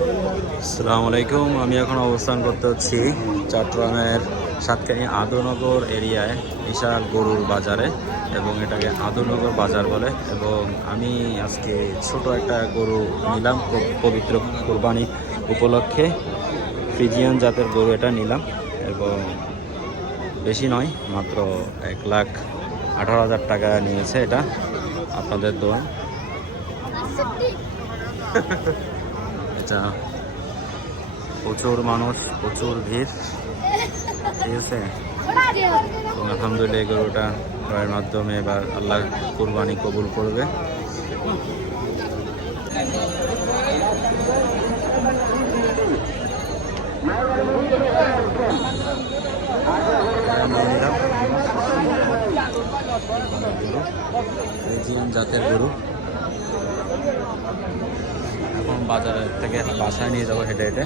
আসসালামু আলাইকুম। আমি এখন অবস্থান করতে হচ্ছি চট্টগ্রামের সাতকানি আদুনগর এরিয়ায় বিশাল গরুর বাজারে, এবং এটাকে আদুনগর বাজার বলে। এবং আমি আজকে ছোট একটা গরু নিলাম পবিত্র কোরবানি উপলক্ষে। ফ্রিজিয়ান জাতের গরু এটা নিলাম, এবং বেশি নয়, মাত্র 1,18,000 টাকা নিয়েছে এটা। আপনাদের দোয়া। এটা প্রচুর মানুষ, প্রচুর ভিড়, ঠিক আছে। এবং আলহামদুলিল্লাহ এই গরুটা ক্রয়ের মাধ্যমে এবার আল্লাহ কুরবানি কবুল করবে। ফ্রিজিয়ান জাতের গরু এখন বাজার থেকে বাসায় নিয়ে যাবো হেঁটে হেঁটে।